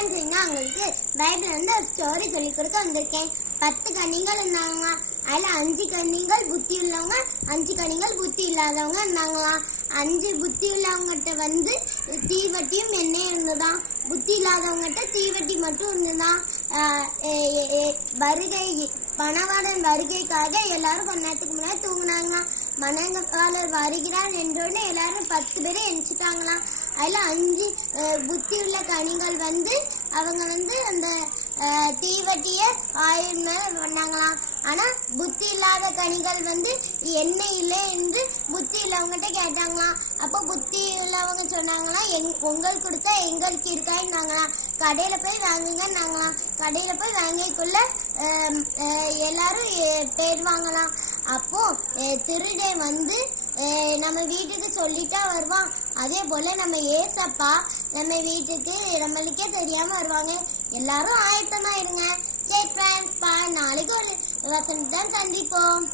Friends, நான் உங்களுக்கு Bible வந்து ஒரு ஸ்டோரி சொல்லி கொடுக்க வந்திருக்கேன். 10 கன்னிகள் இருந்தாங்க. அதுல 5 கன்னிகள் புத்தி உள்ளவங்க, 5 கன்னிகள் புத்தி இல்லாதவங்க இருந்தாங்களாம். 5 புத்தி உள்ளவங்ககிட்ட வந்து தீவட்டியும் எண்ணெய் இருந்துதான். புத்தி இல்லாதவங்ககிட்ட தீவட்டி மட்டும் இருந்துதான். வருகை பணவாளன் வருகைக்காக எல்லாரும் கொஞ்ச நேரத்துக்கு முன்னாடி தூங்கினாங்களாம். மணவாளர் வருகிறார் என்றோடனே எல்லாரும் 10 பேரை எணிச்சுட்டாங்களாம். அதுல 5 புத்தி உள்ள கனிகள் வந்து அவங்க வந்து அந்த தீவட்டிய ஆயில் மேல பண்ணாங்களாம். ஆனா புத்தி இல்லாத கனிகள் வந்து எண்ணெய் இல்லை என்று புத்தி உள்ளவங்கிட்ட கேட்டாங்களாம். அப்போ புத்தி உள்ளவங்க சொன்னாங்களாம், உங்களுக்கு கொடுத்தா எங்களுக்கு இருக்காங்களாம், கடையில போய் வாங்குங்கன்னாங்களாம். கடையில போய் வாங்கிக்குள்ள எல்லாரும் போயிடுவாங்களாம். அப்போ திருடை வந்து நம்ம வீட்டுக்கு சொல்லிட்டா வருவான். அதே போல நம்ம ஏசப்பா நம்ம வீட்டுக்கு நம்மளுக்கே தெரியாம வருவாங்க. எல்லாரும் ஆயத்தமா இருங்க. சரி ஃப்ரெண்ட்ஸ், நாளைக்கு ஒரு வசனத்தை சந்திப்போம்.